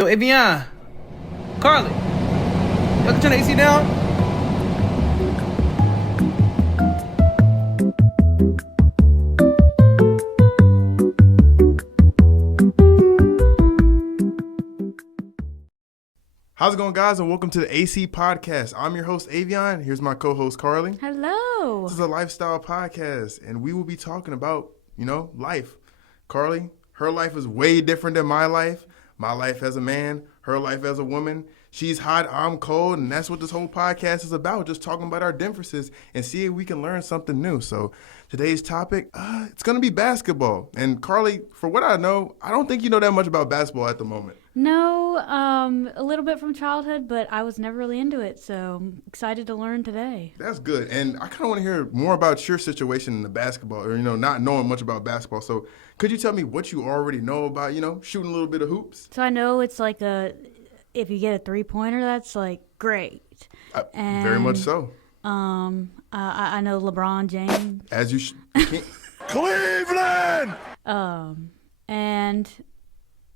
Yo, Evian, Carly, y'all can turn the AC down? How's it going, guys, and welcome to the AC Podcast. I'm your host, Avion. Here's my co-host, Carly. Hello. This is a lifestyle podcast, and we will be talking about, life. Carly, her life is way different than my life. My life as a man, her life as a woman. She's hot, I'm cold, and that's what this whole podcast is about, just talking about our differences and see if we can learn something new. So today's topic, it's going to be basketball. And Carly, for what I know, I don't think you know that much about basketball at the moment. No, a little bit from childhood, but I was never really into it, so I'm excited to learn today. That's good. And I kind of want to hear more about your situation in the basketball, or, not knowing much about basketball. So could you tell me what you already know about, shooting a little bit of hoops? So I know it's like if you get a three-pointer, that's like great. Very much so. I know LeBron James. As you Cleveland!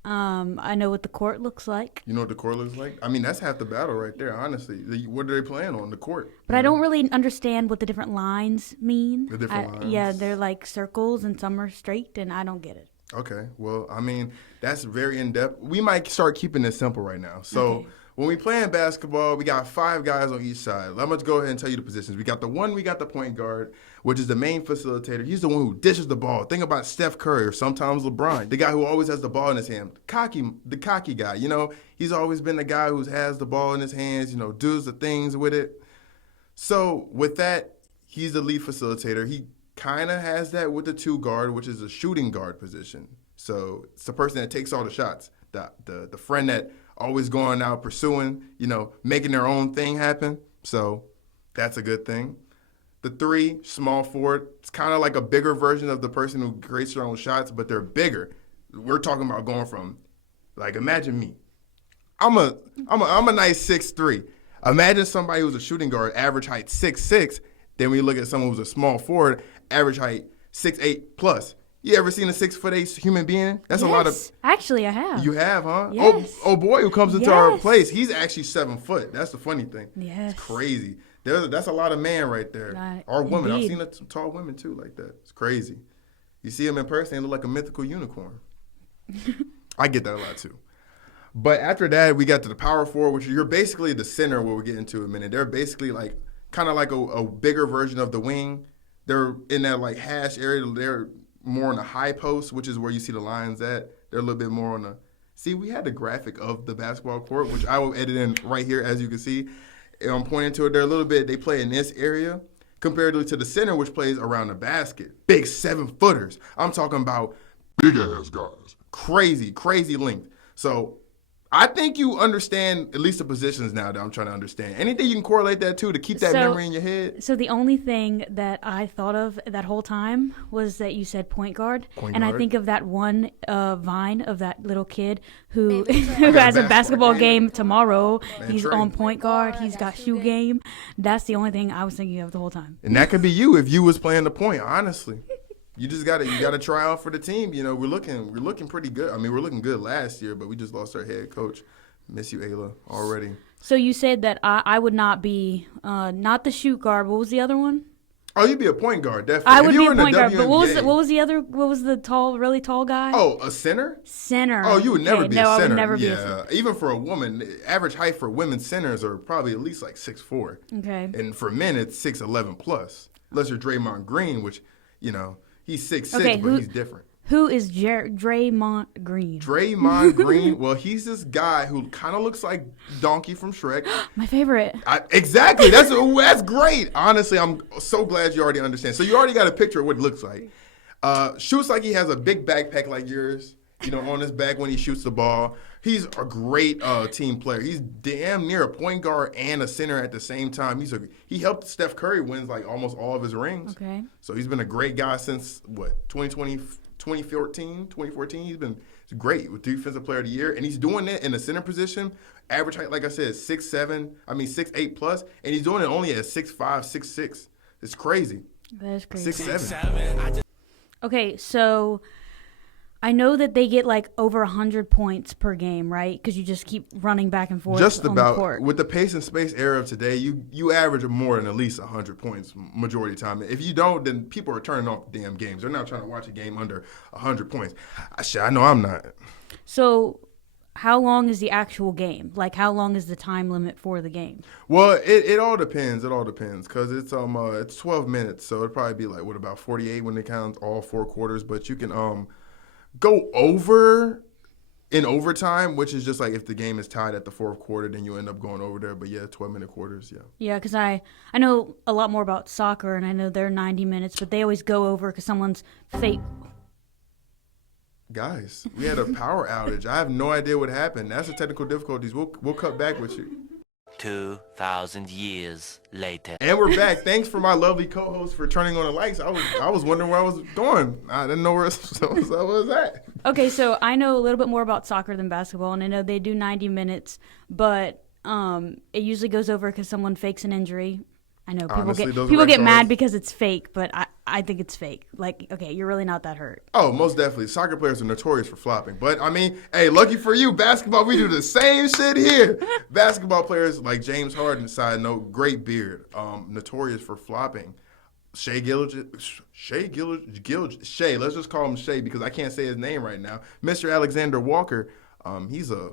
I know what the court looks like. You know what the court looks like? I mean, that's half the battle right there, honestly. What are they playing on, the court? But I don't really understand what the different lines mean. The different lines? Yeah, they're like circles and some are straight, and I don't get it. Okay. Well, I mean, that's very in-depth. We might start keeping this simple right now. So when we play in basketball, we got 5 guys on each side. Let me go ahead and tell you the positions. We got the point guard, which is the main facilitator. He's the one who dishes the ball. Think about Steph Curry or sometimes LeBron, the guy who always has the ball in his hand. The cocky guy, He's always been the guy who has the ball in his hands, does the things with it. So with that, he's the lead facilitator. He kind of has that with the 2 guard, which is a shooting guard position. So it's the person that takes all the shots, the friend that always going out pursuing, making their own thing happen. So that's a good thing. The 3, small forward, it's kind of like a bigger version of the person who creates their own shots, but they're bigger. We're talking about going from, like, imagine me. I'm a nice 6'3". Imagine somebody who's a shooting guard, average height 6'6". Then we look at someone who's a small forward, average height 6'8" plus. You ever seen a 6'8" human being? That's a lot of. Actually, I have. You have, huh? Yes. Oh boy, who comes into our place? He's actually 7 foot. That's the funny thing. Yes. It's crazy. That's a lot of man right there. Or women. Indeed. I've seen some tall women too like that. It's crazy. You see them in person, they look like a mythical unicorn. I get that a lot too. But after that, we got to the power forward, which you're basically the center. What we'll get into in a minute. They're basically like kind of like a bigger version of the wing. They're in that like hash area. They're more on the high post, which is where you see the lines at. They're a little bit more on the. See, we had the graphic of the basketball court, which I will edit in right here, as you can see. And I'm pointing to it. They're a little bit. They play in this area comparatively to the center, which plays around the basket. Big 7-footers. I'm talking about Big ass guys. crazy length. So I think you understand at least the positions now that I'm trying to understand. Anything you can correlate that to keep that memory in your head? So the only thing that I thought of that whole time was that you said point guard. I think of that one vine of that little kid who has a basketball game tomorrow. He's on point guard. He's got shoe game. That's the only thing I was thinking of the whole time. And that could be you if you was playing the point, honestly. You just gotta try out for the team. We're looking pretty good. I mean, we're looking good last year, but we just lost our head coach. Miss you, Ayla, already. So you said that I would not be not the shoot guard. What was the other one? Oh, you'd be a point guard, definitely. I would be a point guard. But what was the other? What was the really tall guy? Oh, a center? Center. Oh, you would never be a center. No, I would never be a center. Even for a woman, average height for women's centers are probably at least like 6'4". Okay. And for men, it's 6'11" plus. Unless you're Draymond Green, which, he's 6'6", okay, but he's different. Who is Draymond Green? Draymond Green? Well, he's this guy who kind of looks like Donkey from Shrek. My favorite. Exactly. That's great. Honestly, I'm so glad you already understand. So you already got a picture of what it looks like. Shoots like he has a big backpack like yours, on his back when he shoots the ball. He's a great team player. He's damn near a point guard and a center at the same time. He helped Steph Curry win like almost all of his rings. Okay. So he's been a great guy since 2014. He's been great with Defensive Player of the Year, and he's doing it in the center position. Average height, like I said, 6'8" plus, and he's doing it only at 6'5", 6'6". It's crazy. That is crazy. 6'7". Okay, so I know that they get like over 100 points per game, right? Because you just keep running back and forth. Just on the about. court. With the pace and space era of today, you average more than at least 100 points majority of the time. If you don't, then people are turning off the damn games. They're not trying to watch a game under 100 points. I know I'm not. So how long is the actual game? Like, how long is the time limit for the game? Well, it all depends. It all depends because it's 12 minutes, so it'd probably be like about 48 when they count all 4 quarters. But you can go over in overtime, which is just like if the game is tied at the 4th quarter, then you end up going over there. But yeah, 12-minute quarters. Yeah. Yeah, because I know a lot more about soccer, and I know they're 90 minutes, but they always go over because someone's fake. Guys, we had a power outage. I have no idea what happened. That's the technical difficulties. We'll cut back with you. 2,000 years later. And we're back. Thanks for my lovely co-host for turning on the lights. I was wondering where I was going. I didn't know where I was at. Okay, so I know a little bit more about soccer than basketball, and I know they do 90 minutes, but it usually goes over because someone fakes an injury. I know people get mad because it's fake, but I think it's fake. Like, okay, you're really not that hurt. Oh, most definitely. Soccer players are notorious for flopping. But, I mean, hey, lucky for you, basketball, we do the same shit here. Basketball players like James Harden, side note, great beard, notorious for flopping. Shea, let's just call him Shea because I can't say his name right now. Mr. Alexander Walker, he's a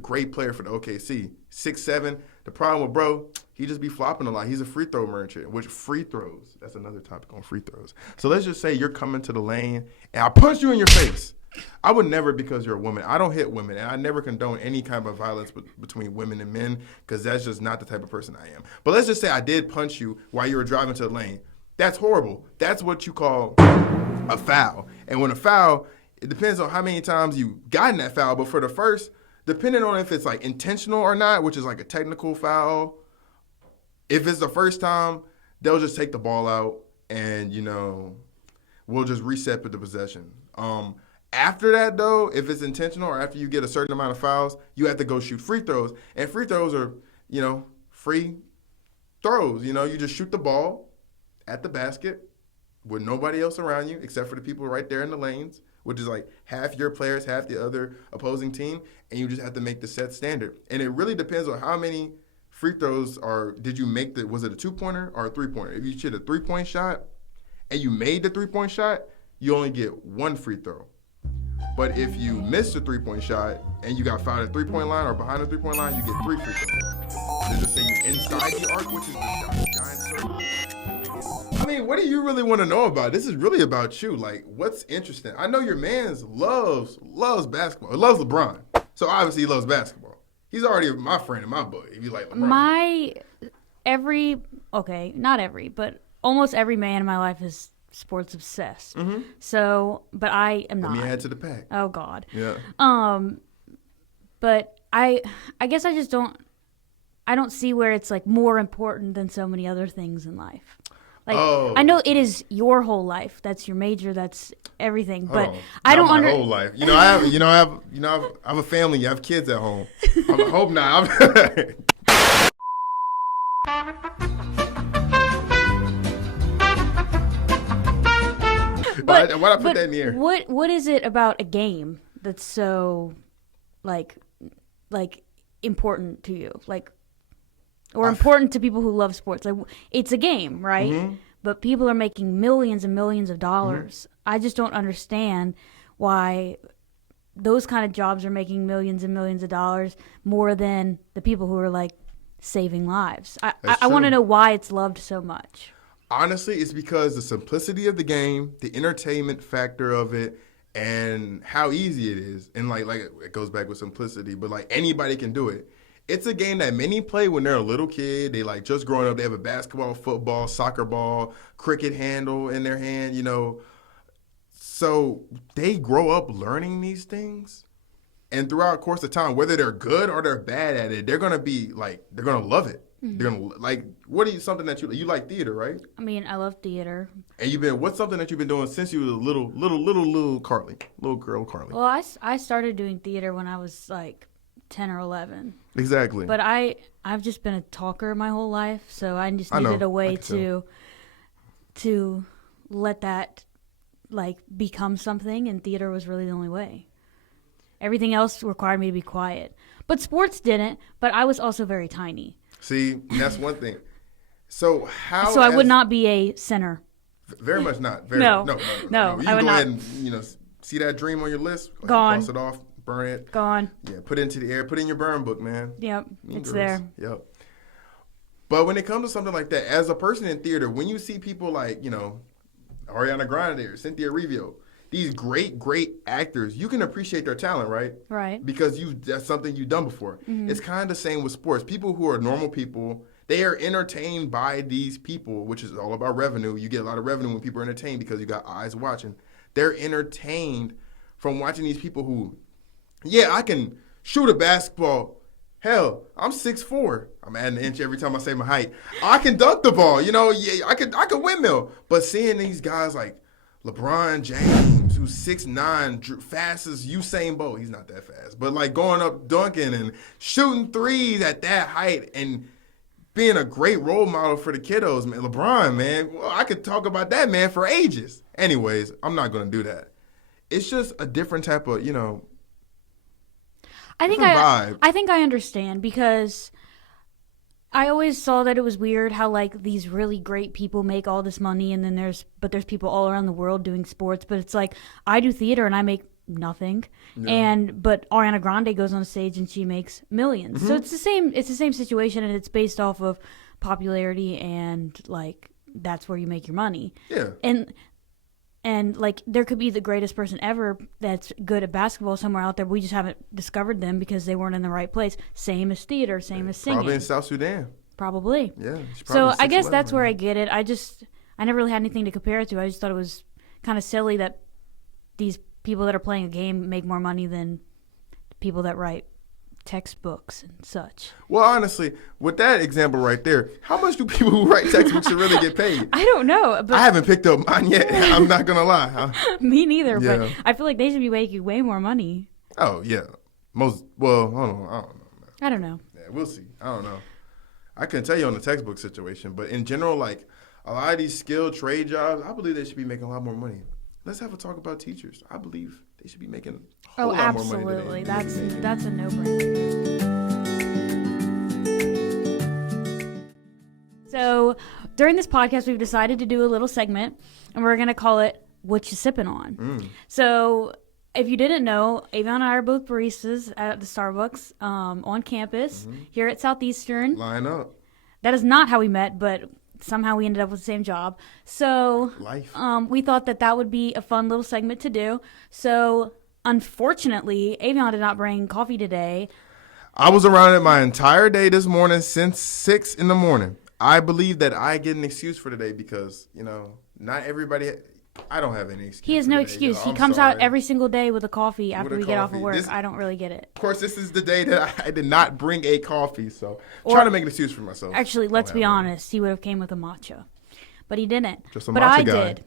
great player for the OKC. 6'7". The problem with bro, he just be flopping a lot. He's a free throw merchant, which free throws, that's another topic on free throws. So let's just say you're coming to the lane and I punch you in your face. I would never, because you're a woman. I don't hit women, and I never condone any kind of violence between women and men because that's just not the type of person I am. But let's just say I did punch you while you were driving to the lane. That's horrible. That's what you call a foul. And when a foul, it depends on how many times you gotten that foul. But for the first, depending on if it's like intentional or not, which is like a technical foul, if it's the first time, they'll just take the ball out and, we'll just reset with the possession. After that, though, if it's intentional or after you get a certain amount of fouls, you have to go shoot free throws. And free throws are, free throws. You just shoot the ball at the basket with nobody else around you except for the people right there in the lanes, which is like half your players, half the other opposing team, and you just have to make the set standard. And it really depends on how many free throws did you make was it a 2-pointer or a 3-pointer? If you hit a 3-point shot and you made the 3-point shot, you only get 1 free throw. But if you missed a 3-point shot and you got fouled at 3-point line or behind the 3-point line, you get 3 free throws. They just say you're inside the arc, which is the giant circle. I mean, what do you really want to know about? This is really about you. Like, what's interesting? I know your man's loves basketball. He loves LeBron. So obviously he loves basketball. He's already my friend in my book. If you like LeBron. Not every, but almost every man in my life is sports obsessed. Mm-hmm. So, but I am not. Let me add to the pack. Oh God. Yeah. But I guess I don't see where it's like more important than so many other things in life. Like, I know it is your whole life. That's your major. That's everything. But I don't understand. Whole life. I have a family. I have kids at home. I hope not. Why'd I put that in the air? What is it about a game that's so, like important to you? Like, or important to people who love sports. Like, it's a game, right? Mm-hmm. But people are making millions and millions of dollars. Mm-hmm. I just don't understand why those kind of jobs are making millions and millions of dollars more than the people who are like saving lives. I want to know why it's loved so much. Honestly, it's because the simplicity of the game, the entertainment factor of it, and how easy it is. And like it goes back with simplicity, but like anybody can do it. It's a game that many play when they're a little kid. They like just growing up. They have a basketball, football, soccer ball, cricket handle in their hand, So they grow up learning these things. And throughout the course of time, whether they're good or they're bad at it, they're going to love it. Mm-hmm. They're going to, something that you like theater, right? I mean, I love theater. And what's something that you've been doing since you were little Carly, little girl Carly? Well, I started doing theater when I was like 10 or 11. Exactly. But I've just been a talker my whole life, so I just needed a way to let that like become something, and theater was really the only way. Everything else required me to be quiet. But sports didn't, but I was also very tiny. See, that's one thing. So how? So I would not be a center. Very much not. No. No. I You can would go not. ahead and, see that dream on your list? Gone. Cross it off, burn it. Gone. Yeah, put it into the air. Put it in your burn book, man. Yep, Mean it's Girls. there. Yep. But when it comes to something like that, as a person in theater, when you see people like, Ariana Grande or Cynthia Erivo, these great, great actors, you can appreciate their talent, right? Right. Because that's something you've done before. Mm-hmm. It's kind of the same with sports. People who are normal people, they are entertained by these people, which is all about revenue. You get a lot of revenue when people are entertained because you got eyes watching. They're entertained from watching these people who, I can shoot a basketball. Hell, I'm 6'4". I'm adding an inch every time I say my height. I can dunk the ball, I could windmill. But seeing these guys like LeBron James, who's 6'9", fast as Usain Bolt. He's not that fast. But like going up dunking and shooting threes at that height and being a great role model for the kiddos, man. LeBron, man, well, I could talk about that man for ages. Anyways, I'm not going to do that. It's just a different type of, I think I understand, because I always saw that it was weird how like these really great people make all this money, and then there's people all around the world doing sports, but it's like I do theater and I make nothing, but Ariana Grande goes on stage and she makes millions. Mm-hmm. So it's the same situation, and it's based off of popularity, and like that's where you make your money. Yeah. And like there could be the greatest person ever that's good at basketball somewhere out there. We just haven't discovered them because they weren't in the right place. Same as theater, same as singing. Probably in South Sudan. Probably. Yeah. So I guess that's where I get it. I never really had anything to compare it to. I just thought it was kind of silly that these people that are playing a game make more money than people that write textbooks and such. Well, honestly, with that example right there, how much do people who write textbooks really get paid? I don't know. But I haven't picked up mine yet. I'm not going to lie. Huh? Me neither, Yeah. but I feel like they should be making way more money. Oh, yeah. Hold on. I don't know, man. I don't know. Yeah, we'll see. I don't know. I couldn't tell you on the textbook situation, but in general, like a lot of these skilled trade jobs, I believe they should be making a lot more money. Let's have a talk about teachers. I believe they should be making a whole lot more money. Oh, absolutely. That's a no-brainer. So during this podcast, we've decided to do a little segment, and we're going to call it What You Sippin' On. So if you didn't know, Avion and I are both baristas at the Starbucks on campus here at Southeastern. Line up. That is not how we met, but somehow we ended up with the same job. So Life. We thought that would be a fun little segment to do. So unfortunately, Avion did not bring coffee today. I was around it my entire day this morning since 6 in the morning. I believe that I get an excuse for today because, not everybody. I don't have any excuse. He has no excuse. He comes out every single day with a coffee after we get off of work. I don't really get it. Of course, this is the day that I did not bring a coffee, so I'm trying to make an excuse for myself. Actually, let's be honest. He would have came with a matcha, but he didn't. Just a but matcha I guy. did,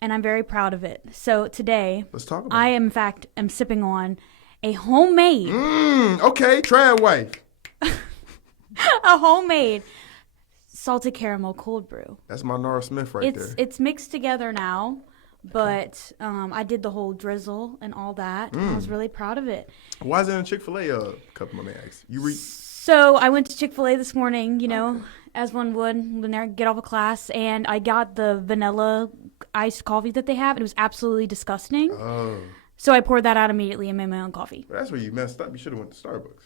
and I'm very proud of it. So today, Let's talk about I it. in fact am sipping on a homemade, Okay, trad wife. a homemade salted caramel cold brew. That's my Nora Smith right there. It's mixed together now, but I did the whole drizzle and all that. And I was really proud of it. Why is it in Chick-fil-A? Cup of my eggs. So I went to Chick-fil-A this morning, as one would when they get off of class, and I got the vanilla iced coffee that they have. It was absolutely disgusting. Oh. So I poured that out immediately and made my own coffee. Well, that's where you messed up. You should have went to Starbucks.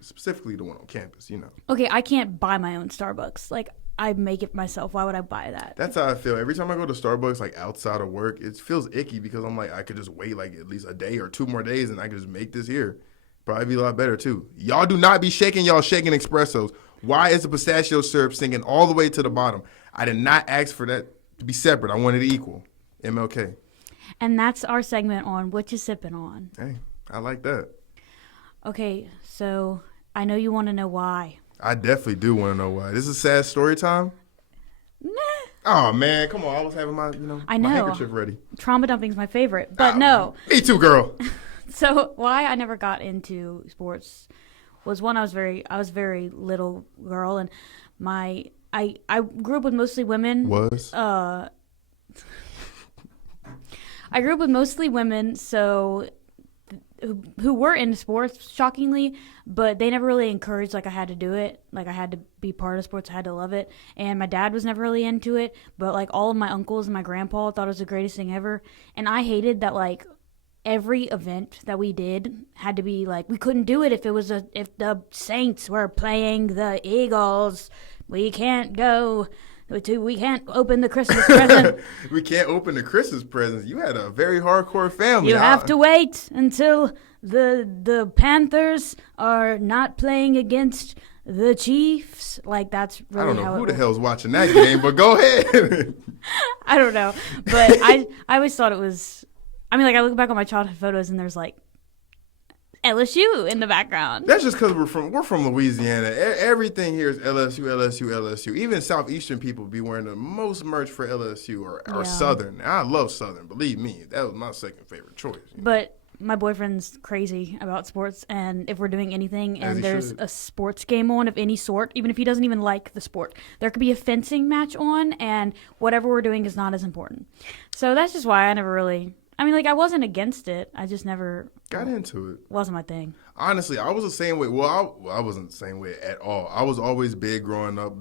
Specifically the one on campus, Okay, I can't buy my own Starbucks. Like, I make it myself. Why would I buy that? That's how I feel. Every time I go to Starbucks, like outside of work, it feels icky because I'm like, I could just wait like at least a day or 2 more days and I could just make this here. Probably be a lot better too. Y'all do not be shaking y'all shaking espressos. Why is the pistachio syrup sinking all the way to the bottom? I did not ask for that to be separate. I wanted it equal. MLK. And that's our segment on What You Sippin' On. Hey, I like that. Okay, so I know you want to know why. I definitely do want to know why. This is sad story time? Nah. Oh, man. Come on. I was having my, I my know. handkerchief ready. Trauma dumping's my favorite, but no. Me too, girl. So why I never got into sports was one, I was very little girl, and I grew up with mostly women. Was? I grew up with mostly women, so who were into sports, shockingly, but they never really encouraged like I had to do it. Like I had to be part of sports, I had to love it. And my dad was never really into it, but like all of my uncles and my grandpa thought it was the greatest thing ever. And I hated that like every event that we did had to be like we couldn't do it if the Saints were playing the Eagles. We can't go. We can't open the Christmas present. We can't open the Christmas presents. You had a very hardcore family. You have to wait until the Panthers are not playing against the Chiefs. Like, that's really I don't know how who it the works. hell's watching that game, but go ahead. I don't know. But I always thought it was, I mean, like, I look back on my childhood photos and there's, like, LSU in the background. That's just because we're from Louisiana. Everything here is LSU, LSU, LSU. Even Southeastern people be wearing the most merch for LSU or Southern. I love Southern. Believe me, that was my second favorite choice. But my boyfriend's crazy about sports, and if we're doing anything and there's a sports game on of any sort, even if he doesn't even like the sport, there could be a fencing match on, and whatever we're doing is not as important. So that's just why I never really, I mean, like, I wasn't against it. I just never got into it. Wasn't my thing. Honestly, I was the same way. Well, I wasn't the same way at all. I was always big growing up,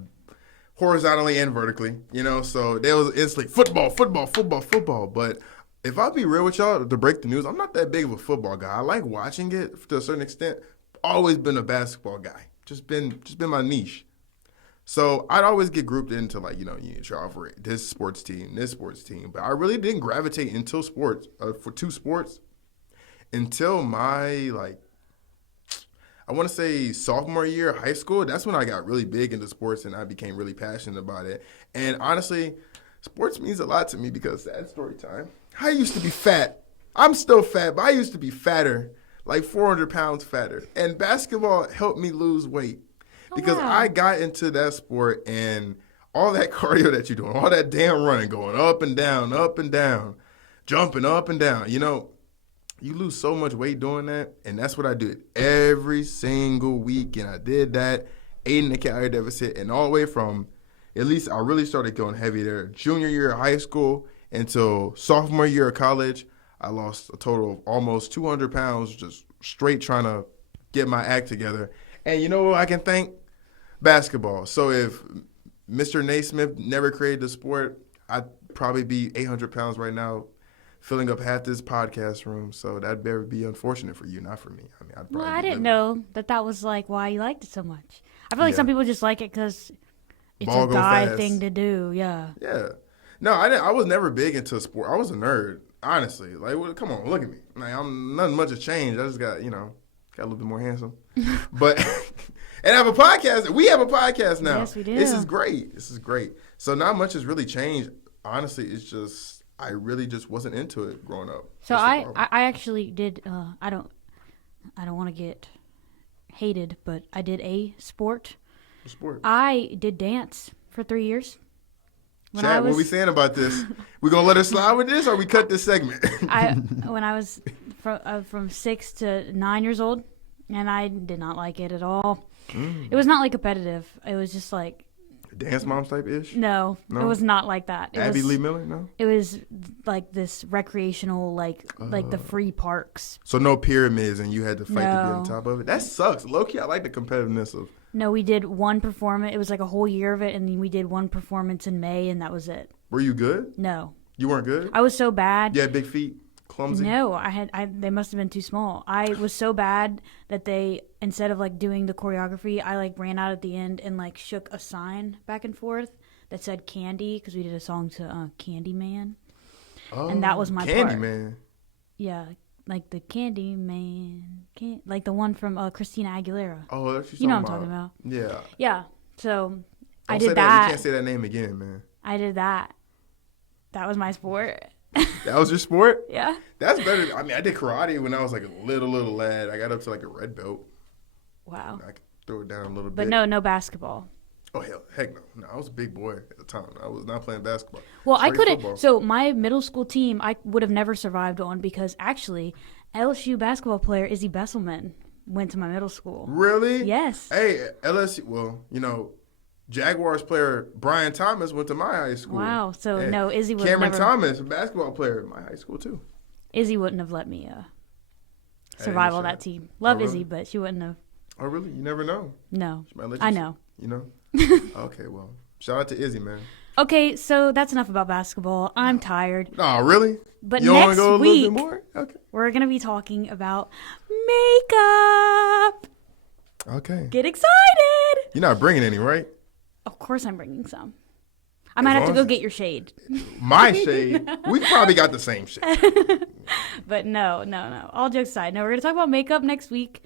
horizontally and vertically, you know, so there was instantly football. But if I'll be real with y'all, to break the news, I'm not that big of a football guy. I like watching it to a certain extent. Always been a basketball guy. Just been my niche. So I'd always get grouped into, like, you know, you try for this sports team. But I really didn't gravitate into sports, for two sports, until my, like, I want to say sophomore year of high school. That's when I got really big into sports and I became really passionate about it. And honestly, sports means a lot to me because, sad story time, I used to be fat. I'm still fat, but I used to be fatter, like 400 pounds fatter. And basketball helped me lose weight. Because I got into that sport and all that cardio that you're doing, all that damn running, going up and down, jumping up and down, you know, you lose so much weight doing that. And that's what I did every single week. And I did that, ate in the calorie deficit. And all the way from, at least I really started going heavy there, junior year of high school until sophomore year of college, I lost a total of almost 200 pounds just straight trying to get my act together. And you know what I can thank? Basketball. So if Mr. Naismith never created the sport, I'd probably be 800 pounds right now, filling up half this podcast room. So that'd better be unfortunate for you, not for me. I mean, I'd probably I didn't know that was like why you liked it so much. I feel like some people just like it because it's Ball a go guy fast. thing to do. Yeah. Yeah. No, I didn't. I was never big into sport. I was a nerd, honestly. Like, well, come on, look at me. Like, nothing much has changed. I just got, you know, got a little bit more handsome. But and I have a podcast. We have a podcast now. Yes, we do. This is great. So not much has really changed. Honestly, it's just I really just wasn't into it growing up. So I actually did. I don't want to get hated, but I did a sport. The sport. I did dance for 3 years. Chad, what are we saying about this? We gonna let her slide with this, or we cut this segment? When I was from 6 to 9 years old, and I did not like it at all. It was not like competitive. It was just like Dance Moms type ish. No, it was not like that. Abby Lee Miller, no. It was like this recreational, like the free parks. So no pyramids, and you had to fight to be on top of it. That sucks. Low key, I like the competitiveness of. No, we did one performance. It was like a whole year of it, and then we did one performance in May, and that was it. Were you good? No. You weren't good? I was so bad. You had big feet? Clumsy? No, they must have been too small. I was so bad that they, instead of like doing the choreography, I like ran out at the end and like shook a sign back and forth that said Candy, because we did a song to Candyman. Oh, and that was my part. Candyman. Yeah. Like the Candyman, like the one from Christina Aguilera. Oh, that's what you know what I'm talking about. Yeah. Yeah. So Don't I did say that. You can't say that name again, man. I did that. That was my sport. That was your sport? Yeah. That's better. I mean, I did karate when I was like a little lad. I got up to like a red belt. Wow. I could throw it down a little bit. But no basketball. Oh, heck no. No, I was a big boy at the time. I was not playing basketball. Well, Straight I couldn't. football. So my middle school team, I would have never survived on because actually, LSU basketball player Izzy Besselman went to my middle school. Really? Yes. Hey, LSU, well, you know, Jaguars player Brian Thomas went to my high school. Wow. So And no, Izzy would Cameron never. Thomas, a basketball player at my high school too. Izzy wouldn't have let me survive on that team. Love really? Izzy, but she wouldn't have. Oh really? You never know. No. She might let I you- know. You know? Okay, well, shout out to Izzy, man. Okay, so that's enough about basketball. I'm tired. Oh, really? But you wanna next go a week, little bit more? Okay. we're going to be talking about makeup. Okay. Get excited. You're not bringing any, right? Of course I'm bringing some. I might have to long go as- get your shade. My shade. We probably got the same shade. But no. All jokes aside. No, we're going to talk about makeup next week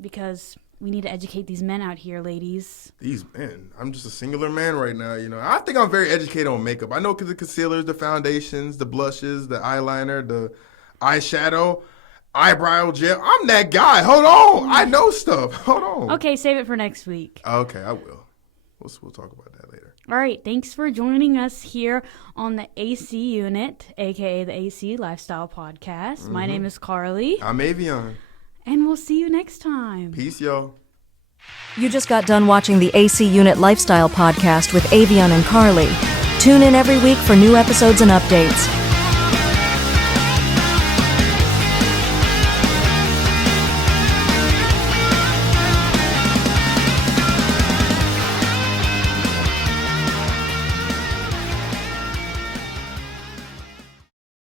because we need to educate these men out here, ladies. These men. I'm just a singular man right now, you know. I think I'm very educated on makeup. I know the concealers, the foundations, the blushes, the eyeliner, the eyeshadow, eyebrow gel. I'm that guy. Hold on. I know stuff. Hold on. Okay, save it for next week. Okay, I will. We'll talk about that later. All right, thanks for joining us here on the AC Unit, aka the AC Lifestyle Podcast. My name is Carly, I'm Avion. and we'll see you next time. Peace, y'all. You just got done watching the AC Unit Lifestyle Podcast with Avion and Carly. Tune in every week for new episodes and updates.